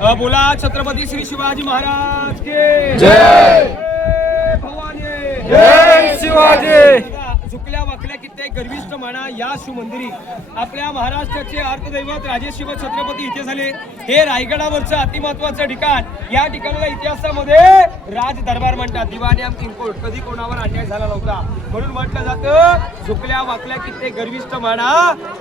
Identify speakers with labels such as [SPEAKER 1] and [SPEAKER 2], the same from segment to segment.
[SPEAKER 1] अ, बोला छत्रपती श्री शिवाजी महाराज के.
[SPEAKER 2] जय.
[SPEAKER 1] भवानी
[SPEAKER 2] जय शिवाजी.
[SPEAKER 1] गर्विष्ठ म्हणा या शिवमंदिरी आपल्या महाराष्ट्राचे अर्थदैवत राजे शिव छत्रपती इथे झाले. हे रायगडावरचं अतिमहत्वाचं ठिकाण या ठिकाणाला इतिहासामध्ये राज दरबार म्हणतात. दिवाणी आम किंकोट कधी कोणावर अन्याय झाला नव्हता. म्हणून म्हटलं जातं झुकल्या वाकल्या कित्येक गर्विष्ठ म्हणा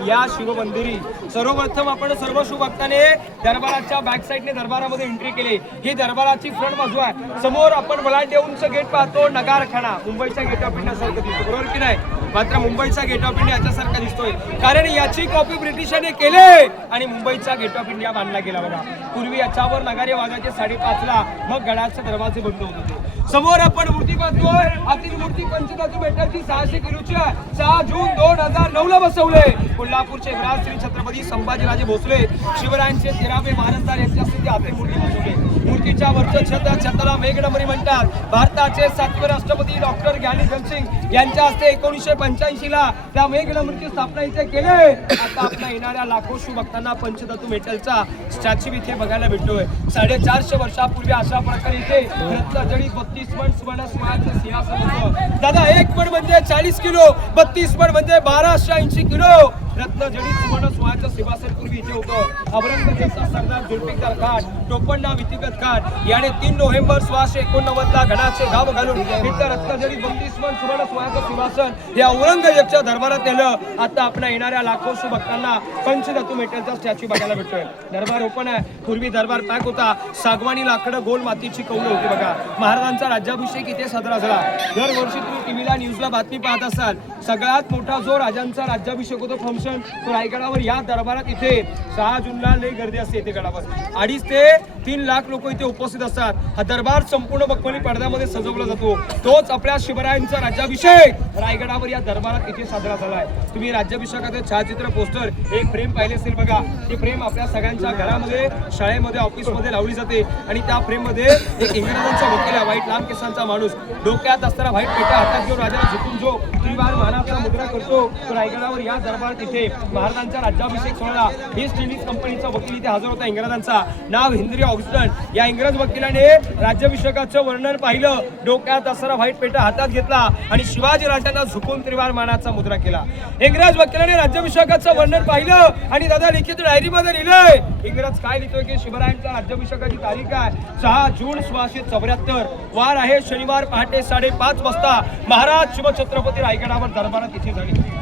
[SPEAKER 1] या शिवमंदिरी. सर्वप्रथम आपण सर्व शुभक्ताने दरबाराच्या बॅक साईडने दरबारामध्ये एंट्री केली. ही दरबाराची फ्रंट बाजू आहे. समोर आपण बलांडे उंच गेट पाहतो नगारखाना मुंबईच्या गेट ऑफ दिसतो. बरोबर की नाही? मात्र मुंबईचा गेट ऑफ इंडिया याच्यासारखा दिसतोय. कारण याची कॉपी ब्रिटिशांनी केले. आणि मुंबईचा गेट ऑफ इंडिया बांधला गेला बघा. पूर्वी याच्यावर नगारे वाजायचे साडेपाचला मग गडाचे दरवाजे बंद होत होते. समोर आपण मूर्ती पाहतोय. आतील मूर्ती पंचधातू बेटाची सहाशे किलोची आहे सहा जून दोन हजार नऊ ला बसवले. कोल्हापूरचे विराज श्री छत्रपती संभाजीराजे भोसले शिवरायांचे तेरावे महाराजदार यांच्या स्थिती आतील मूर्ती बसवले मूर्तीच्या छताला मेघडमरी म्हणतात. भारताचे सातवे राष्ट्रपती डॉक्टर ज्ञानी धनसिंग यांच्या हस्ते एकोणीसशे पंच्याऐंशी ला त्या मेघडमरीची स्थापना इथे केले. आता आपल्या येणाऱ्या लाखो भक्तांना पंचधातू मेटलचा स्टॅच्यू इथे बघायला भेटतोय. साडेचारशे वर्षापूर्वी अशा प्रकारे इथे रत्नजडीत बत्तीस मण सुवर्ण सुवर्ण सिंहासन होतं दादा एक मण म्हणजे चाळीस किलो बत्तीस मण म्हणजे बाराशे ऐंशी किलो. रत्नजडीत सुवर्ण सुहाचं सिंहासनपूर्वी इथे होतं. औरंगजेबचा सरदार जुल्फिकार घाट टोपणनाव वितिगत घाट याने तीन नोव्हेंबर सोळाशे एकोणनव्वद ला गडाचे घालून इथं रत्नजडीत बत्तीस मण सुवर्ण सोहळ्याचं सिंहासन या औरंगजेबच्या दरबारात नेलं. आता आपल्या येणाऱ्या लाखो भक्तांना पंचधातू मेटलचा स्टॅच्यू बघायला भेटतोय. दरबार ओपन आहे. पूर्वी दरबार पॅक होता. सागवानी लाकडं गोल मातीची कौलं होती बघा. महाराजांचा राज्याभिषेक इथे साजरा झाला. दरवर्षी तुम्ही टीव्हीला न्यूजला बातमी पाहत असाल. सगळ्यात मोठा जो राजांचा राज्याभिषेक होतो फ्रॉम दर्शन रायगडावर या दरबारात इथे सहा जूनला लई गर्दी असते इथे गडावर. अडीच ते तीन लाख लोक इथे उपस्थित असतात. हा दरबार संपूर्ण बकमली पडद्यामध्ये सजवला जातो. तोच आपल्या शिवरायांचा राज्याभिषेक रायगडावर या दरबारात इथे साजरा झाला आहे. तुम्ही राज्याभिषेकाचे छायाचित्र पोस्टर एक फ्रेम पाहिले असेल बघा. ते फ्रेम आपल्या सगळ्यांच्या घरामध्ये शाळेमध्ये ऑफिसमध्ये लावली जाते. आणि त्या फ्रेममध्ये एक इंग्रजांचा वकील आहे लांब केसांचा माणूस. डोक्यात असताना व्हाईट पेटा हातात घेऊन राजाला झुकून जो त्रिवार मानाचा मुद्रा करतो तो रायगडावर या दरबारात इथे महाराजांचा राज्याभिषेक सोहळा. ईस्ट इंडिज कंपनीचा वकील इथे हजर होता इंग्रजांचा. नाव हेनरी ऑक्सिडन या इंग्रज वकिलाने राज्याभिषेकाचं वर्णन पाहिलं. डोक्यात असणारा व्हाईट पेटा हातात घेतला आणि शिवाजी राजांना झुकून त्रिवार मानाचा मुद्रा केला. इंग्रज वकिलाने राज्याभिषेकाचं वर्णन पाहिलं आणि दादा लिखित डायरी मध्ये लिहिलंय. इंग्रज काय लिहितोय की शिवरायांच्या राज्याभिषेकाची तारीख आहे? सहा जून सोळाशे चौऱ्याहत्तर. वार आहे शनिवार पहाटे साडेपाच वाजता. महाराज शिवछत्रपती रायगडावर दरबारात इथे झाले.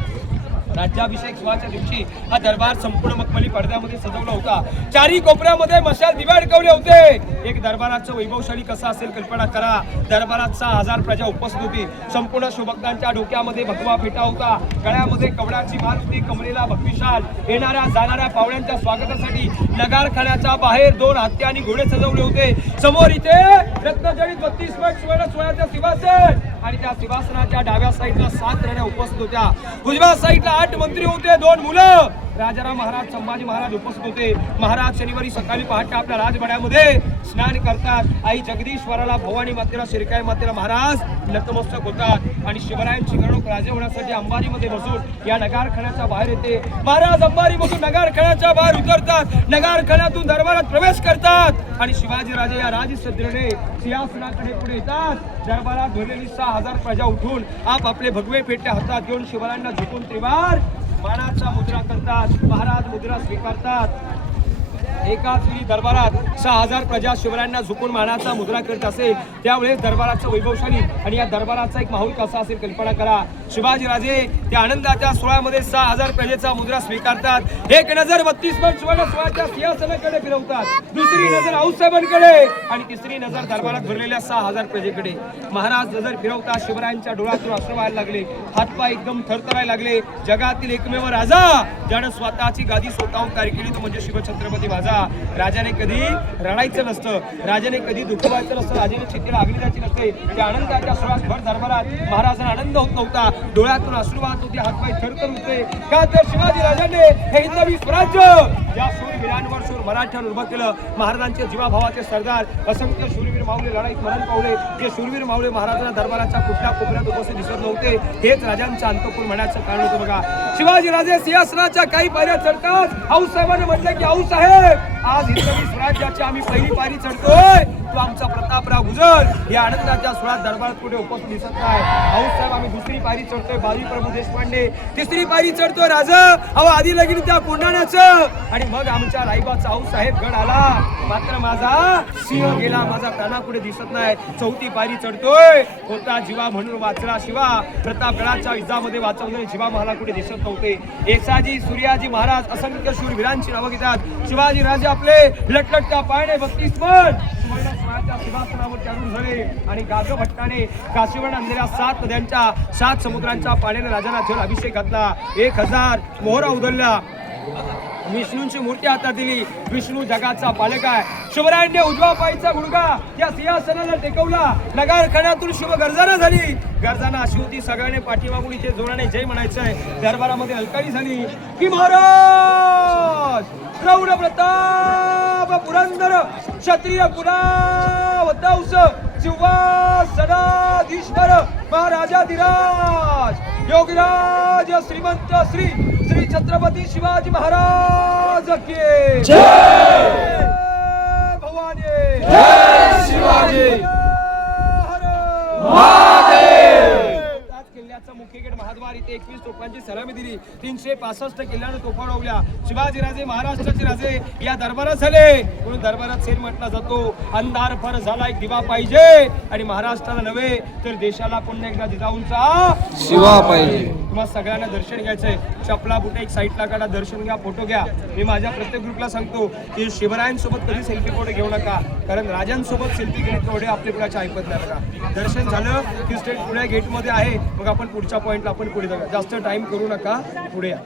[SPEAKER 1] राज्याभिषेक सोहळ्याच्या दिवशी हा दरबार संपूर्ण मखमली पडद्यामध्ये सजवला होता. चारी कोपऱ्यामध्ये मशाल दिवे अडकवले होते. एक दरबाराचं वैभवशाली कसं असेल कल्पना करा. दरबारात सहा हजार प्रजा उपस्थित होती. संपूर्ण शुभक्तांच्या डोक्यामध्ये भगवा फेटा होता. गळ्यामध्ये कवडाची माल होती. कमरेला भक्तिशाल. येणाऱ्या जाणाऱ्या पाहुण्यांच्या स्वागतासाठी नगारखान्याच्या बाहेर दोन हत्या आणि घोडे सजवले होते. समोर इथे रत्नजडीत बत्तीस पॉईंट सुवर्ण सोळ्याचं सिंहासन. आणि त्या सिंहासनाच्या डाव्या साईडला सात राण्या उपस्थित होत्या. उजव्या साईडला आठ मंत्री होते. दोन मुलं. राजाराम महाराज संभाजी महाराज उपस्थित होते. महाराज शनिवारी सकाळी पहाटे आपल्या राजवाड्यामध्ये स्नान करतात. आई जगदीश्वराला भवानी मातेला शिरकाई मातेला महाराज नतमस्तक होतात. आणि शिवरायांची मिरवणूक राजे होण्यासाठी अंबारीमध्ये बसून या नगारखान्याच्या बाहेर येते. महाराज अंबारी बसून नगारखान्याच्या बाहेर उतरतात. नगारखान्यातून दरबारात प्रवेश करतात. आणि शिवाजी राजे या राजसद्रेने सिंहासनाकडे पुढे येतात. दरबारात भरलेली सहा हजार प्रजा उठून आप आपले भगवे पेट्या हातात घेऊन शिवरायांना झुकून त्रिवार मानाचा मुद्रा करतात महाराज मुद्रा स्वीकारतात. एकाच वेळी दरबारात सहा हजार प्रजा शिवरायांना झुकून मानाचा मुद्रा करत असेल त्यावेळेस दरबाराचं वैभवशाली आणि या दरबाराचा एक माहोल कसा असेल कल्पना करा. शिवाजी राजे त्या आनंदाच्या सोहळ्यामध्ये सहा हजार प्रजेचा मुद्रा स्वीकारतात. एक नजर बत्तीस पण सुवर्ण सोळाच्या सिंहासनाकडे फिरवतात. दुसरी नजर आऊसाहेबांकडे आणि तिसरी नजर दरबारात भरलेल्या सहा हजार प्रजेकडे. महाराज नजर फिरवता शिवरायांच्या डोळ्यातून अश्रू व्हायला लागले. हातपाय एकदम थरथरायला लागले. जगातील एकमेव राजा ज्यानं स्वतःची गादी स्वतःहून कार्य केली तो म्हणजे शिवछत्रपती माझा. राजाने कधी रडायचं नसतं. राजाने कधी दुखवायचं नसतं. राजाने चित्तीला आगली जायची नसते. त्या आनंदाच्या सुरात भर दरबारात महाराजांना आनंद होत नव्हता. डोळ्यातून अश्रू वाहत होते. हातपाय थरथर होते. का तर शिवाजी राजाने? हे हिंदवी स्वराज्य! ज्या शूरवीरांवर शूर मराठ्यानं उभं केलं महाराजांचे जीवाभावाचे सरदार असंख्य शूरवीर माऊले लढाईत मरण पावले. जे शूरवीर माऊले महाराजांना दरबाराच्या कुठल्या कोपऱ्यात उपस्थित दिसत नव्हते हेच राजांचं अंतपूर म्हणायचं कारण होतं बघा. शिवाजी राजे सिंहासनाच्या काही पायऱ्या चढतात हाऊस साहेबांनी म्हटलं की हाऊस साहेब आज हिंदवी स्वराज्याची आम्ही पहिली पायरी चढतोय. तो आमचा प्रतापराव गुजर या आनंदाच्या सोळा दरबारात कुठे उपस्थित दिसत नाही. भाऊ साहेब आम्ही दुसरी पायरी चढतोय. बाजी प्रभू देशपांडे. तिसरी पायरी चढतोय राजा. अहो आधी लगीन त्या कोंडाण्याचं आणि मग आमच्या राईबाचा आऊ साहेब गड आला. मात्र माझा सिंह गेला. माझा प्राणा कुठे दिसत नाही. चौथी पायरी चढतोय. होता जीवा म्हणून वाचला शिवा. प्रतापगडाच्या युद्धामध्ये वाचवलेले जीवा मला कुठे दिसत नव्हते. एसाजी सूर्याजी महाराज असंख्य शूरवीरांची नावं घेतात. शिवाजी राजे आपले लटलटका पायणे भक्ती पण. सुवर्णस्वराच्या सिंहासनावर चढून झाले आणि गाजो भट्टाने काशीवर आणलेल्या सात नद्यांच्या सात समुद्रांच्या पाण्याने राजाला जल अभिषेक घातला. एक हजार मोहरा उधळला. विष्णूंची मूर्ती हातात दिली. विष्णू जगाचा पालक आहे. शिवरायांनी उजवा पायीचा गुडगा या सिंहासनाला टेकवला. नगार खण्यातून शिव गर्जना झाली. गर्जना अशी होती सगळ्यांनी पाठीमागून इथे जोराने जय म्हणायचंय. दरबारामध्ये हलकाई झाली. की महाराज! प्रौढ प्रताप पुरंदर क्षत्रिय कुलावतंस सिंहासनाधीश्वर महाराजाधिराज योगीराज श्रीमंत श्री श्री छत्रपती शिवाजी महाराज के. जय! भवानी. जय शिवाजी! मुख्य गेट महाद्वार इथे एकवीस तोफांची सलामी दिली. तीनशे पासष्ट किल्ल्यानं तोफा उडवल्या शिवाजी राजे महाराष्ट्राचे राजे या दरबारात झाले. म्हणून दरबारात सेल म्हटला जातो अंधार फर झाला एक दिवा पाहिजे. आणि महाराष्ट्राला नव्हे तर देशाला पुन्हा एकदा जिजाऊंचा
[SPEAKER 2] शिवा पाहिजे.
[SPEAKER 1] तुम्हाला सगळ्यांना दर्शन घ्यायचंय. चपला बुटा एक साईडला काढा दर्शन घ्या फोटो घ्या. मी माझ्या प्रत्येक ग्रुपला सांगतो की शिवरायांसोबत कधी सेल्फी फोटो घेऊ नका. कारण राजांसोबत सेल्फी घेणे तेवढे आपले कुणाचे ऐकत नाही बघा. दर्शन झालं की स्टेट पुढे गेटमध्ये आहे मग आपण पुढच्या पॉईंटला आपण पुढे जाऊया. जास्त टाइम करू नका पुढे या.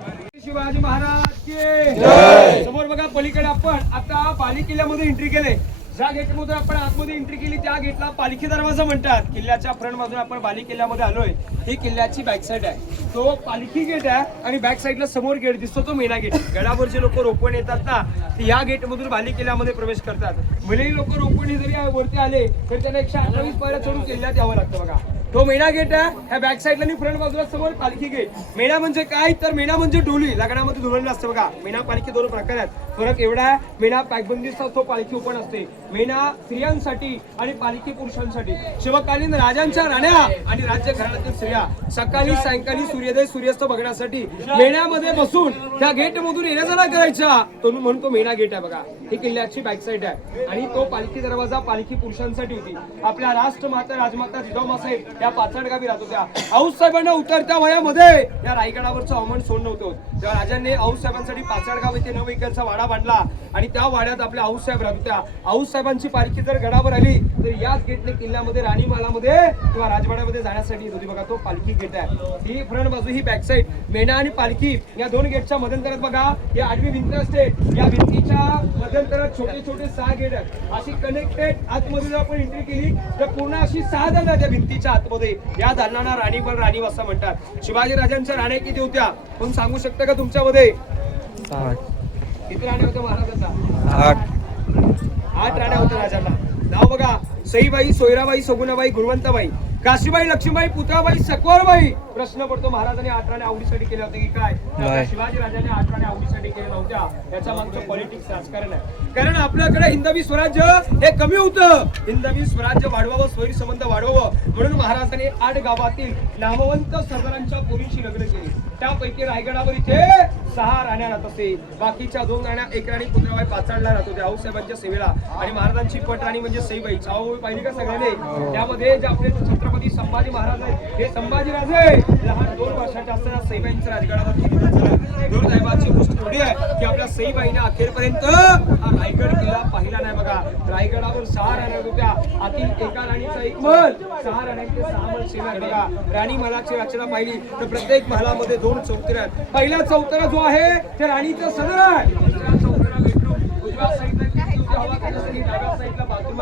[SPEAKER 1] शिवाजी महाराज के. समोर बघा पलीकडे आपण. आता बाली किल्ल्यामध्ये एंट्री केले. ज्या गेटमधून आपण आतमध्ये एंट्री केली त्या गेटला पालखी दरवाजा म्हणतात. किल्ल्याच्या फ्रंट मधून आपण बाली किल्ल्यामध्ये आलोय. ही किल्ल्याची बॅक साईड आहे. तो पालखी गेट आहे आणि बॅक साईडला समोर गेट दिसतो तो मेना गेट गडावर जे लोक रोपण येतात ना ते या गेट मधून बाली किल्ल्यामध्ये प्रवेश करतात. भलेही लोक रोपणी जरी वरती आले तर त्यांना एकशे अठ्ठावीस पायऱ्या चढून किल्ल्यात यावं लागतं बघा. तो मेणा गेट आहे ह्या बॅक साईडला आणि फ्रंट बाजूला समोर पालखी गेट मेणा म्हणजे काय? तर मेणा म्हणजे डोली. लग्नामध्ये दुलणलं असतं बघा. मेणा पालखी दोन प्रकार आहेत फरक एवढा आहे पॅकबंदीचा असतो पालखी ओपन असते मेणा स्त्रियांसाठी आणि पालखी पुरुषांसाठी. शिवकालीन राजांच्या राण्या आणि राज्य घराण्यातील स्त्रिया. सकाळी सायंकाळी सूर्योदय सूर्यास्त बघण्यासाठी मेण्यामध्ये बसून त्या गेट मधून येण्या जाणा करायचा तो म्हणून तो मेणा गेट आहे बघा. ही किल्ल्याची बॅक साईड आहे. आणि तो पालखी दरवाजा पालखी पुरुषांसाठी होती. आपल्या राष्ट्रमाता राजमाता जिजाऊ साहेब या पाचड गावी राहत होत्या. आऊस साहेबांना उतरत्या वयामध्ये या रायगडावरचं हवामान सोड नव्हतं तेव्हा राजांनी आऊस साहेबांसाठी पाचड गाव येथे नऊ एकरचा वाडा बांधला आणि त्या वाड्यात आपल्या आऊसाहेब राहत होत्या. आऊसाहेबांची पालखी जर गडावर आली तर याच गेटने किल्ल्यामध्ये राणीमालामध्ये किंवा राजवाड्यामध्ये जाण्यासाठी होती. बघा तो पालखी गेट आहे. ही फ्रंट बाजू ही बॅक साईड मेणा आणि पालखी या दोन गेटच्या मध्यंतरात बघा ही आडवी भिंत असते. या भिंतीच्या मध्यंतरात छोटे छोटे सहा गेट आहेत. अशी कनेक्टेड आतमध्ये जर आपण एंट्री केली तर पूर्ण अशी सहा दालना त्या भिंतीच्या आतमध्ये. या दालनांना राणीबल राणी असं म्हणतात. शिवाजी राजांच्या राण्या किती होत्या? कोण सांगू शकता का तुमच्यामध्ये? किती राण्या होत्या महाराजांना
[SPEAKER 2] आठ.
[SPEAKER 1] आठ राण्या होत्या राजांना. नाव बघा सईबाई सोयराबाई सगुणाबाई गुणवंताबाई काशीबाई लक्ष्मीबाई पुत्राबाई सकवारबाई प्रश्न पडतो महाराजांनी आठ राण्या आवडीसाठी केल्या होत्या की काय. शिवाजी राजांनी आठ राण्या आवडीसाठी केल्या नव्हत्या. याच्या मागचं पॉलिटिक्स राजकारण आहे. कारण आपल्याकडे हिंदवी स्वराज्य हे कमी होतं. हिंदवी स्वराज्य वाढवावं स्वैर संबंध वाढवावं. म्हणून महाराजांनी आठ गावातील नामवंत सरदारांच्या पोरींशी लग्न केली. त्यापैकी रायगडावर इथे सहा राण्या राहत असे बाकीच्या दोन राण्या एक राणी पुत्रबाई पाचाडला राहत होत्या आऊसाहेबांच्या सेवेला. आणि महाराजांची पट राणी म्हणजे सईबाई चावबाई पाहिली का सगळ्याने? त्यामध्ये जे आपले छत्रपती संभाजी महाराज आहेत हे संभाजी राजे लहान दोन वर्षाच्या असताना सईबाईंचं राजगडावर दुर्दैवाची गोष्ट थोडी आहे की आपल्या सईबाईने अखेरपर्यंत हा रायगड किल्ला पाहिला नाही बघा. रायगडावर सहा राण्या होत्या. आतील एका राणीचा एक मल सहा राण्यांचे सहा मल सेवा बघा. राणी महालाची रचना पाहिली. तर प्रत्येक महालामध्ये दोन चौतऱ्या आहेत. पहिला चौतरा जो आहे ते राणीचं सदर आहे.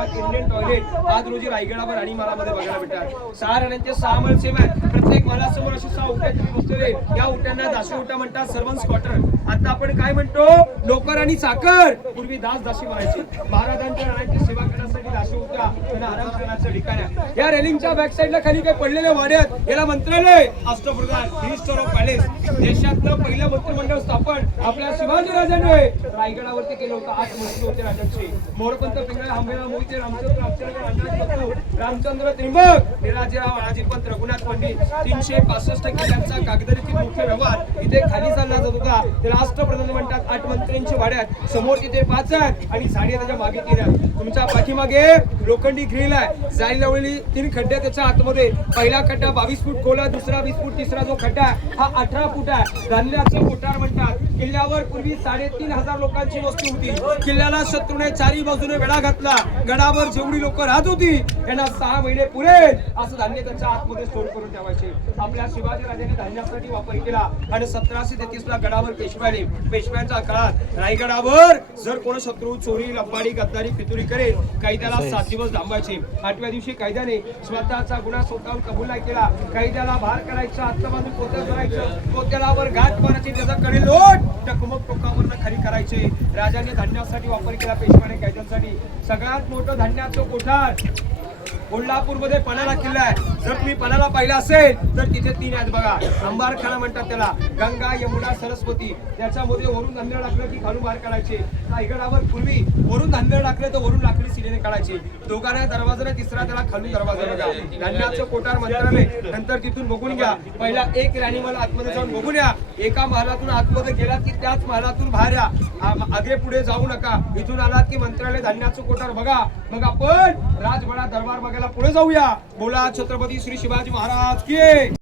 [SPEAKER 1] Indian toilet. आज रोजी रायगडावर बघायला भेटतात. सहा राण्यांचे सहा मळ सेवा आहेत. प्रत्येक महालासमोर अशी सहा उट्या बसलेले या उट्यांना दाशी उट्या म्हणतात सर्वन्स क्वार्टर आता आपण काय म्हणतो? नोकर आणि चाकर. पूर्वी दास दासी म्हणायची. महाराजांच्या राणांची सेवा करणार दाशी उट्या ठिकाण आहे. या रेलिंगच्या बॅक साईडला खाली काही पडलेल्या वाड्यात याला मंत्रालय अष्टप्रधान मिनिस्टर ऑफ पॅलेस देशातलं पहिलं मंत्रिमंडळ स्थापन आपल्या शिवाजी राजाने रायगडावरती केलं होतं. आठ मंत्री होते राजांची. मोरपंत पिंगळे हंबेराव मोहिते रामचंद्र रामचंद्र अण्णाजी बप्पू, रामचंद्र त्रिंबक निराजीराव अनाजीपंत रघुनाथ पंडित तीनशे पासष्ट किल्ल्यांचा कागदरीतील मुख्य व्यवहार इथे खाली चालला जात होता ते राष्ट्रप्रधान म्हणतात आठ मंत्र्यांच्या वाड्यात समोर तिथे पाच आहेत आणि साडे त्याच्यामागे तीन आहेत. तुमच्या पाठीमागे लोखंडी ग्रिल आहे. जाईल लावलेली तीन खड्डे त्याच्या आतमध्ये. पहिला खड्डा बावीस फूट खोला दुसरा वीस फूट तिसरा जो खड्डा हा अठरा फूट आहे. धान्याचं कोठार म्हणतात. किल्ल्यावर पूर्वी साडेतीन हजार लोकांची वस्ती होती. किल्ल्याला शत्रूने चारी बाजूने वेढा घातला. गडावर जेवढी लोक राहत होती यांना सहा महिने पुरे असं धान्य त्याच्या आतमध्ये स्टोर करून ठेवायचे. आपल्या शिवाजी राजाने धान्यासाठी वापर केला आणि सतराशे तेहतीस ला गडावर पेशवाने पेशव्यांच्या काळात रायगडावर जर कोण शत्रू चोरी लंबाडी गद्दारी फितुरी करेल कैद्याला सात दिवस थांबायचे. आठव्या दिवशी कैद्याने स्वतःचा गुन्हा स्वतःहून कबूल नाही केला. कैद्याला भार करायचं आतल्या बाजून पोत्यात भरायचं पोत्यालावर घाट मारायचे त्याचा कडे लोट टकमक टोकावरनं खरी करायचे. राजाने धान्यासाठी वापर केला पेशवाने कैद्यांसाठी सगळ्यात मोठं धान्याचं कोठार. कोल्हापूरमध्ये पणाला किल्ला आहे. जर तुम्ही पणाला पाहिला असेल तर तिथे तीन आहेत बघा. अंबारखाना म्हणतात त्याला. गंगा यमुना सरस्वती. त्याच्यामध्ये वरून धान्य टाकलं की खालून बाहेर काढायचे. रायगडावर पूर्वी वरून धान्य टाकलं तर वरून लाकडी सिरेने काढायचे. दोघांना दरवाजा नाही, तिसरा त्याला खालून दरवाजा बघा. धान्याचं कोठार मंत्रालय नंतर तिथून बघून घ्या. पहिला एक राणी मला आतमध्ये जाऊन बघून या. एका महालातून आतमध्ये गेलात की त्याच महालातून बाहेर या. आगे पुढे जाऊ नका. इथून आलात की मंत्रालय धान्याचं कोठार बघा. मग आपण राजवाडा दरबार बघायला पुढे जाऊया. बोला छत्रपती श्री शिवाजी महाराज की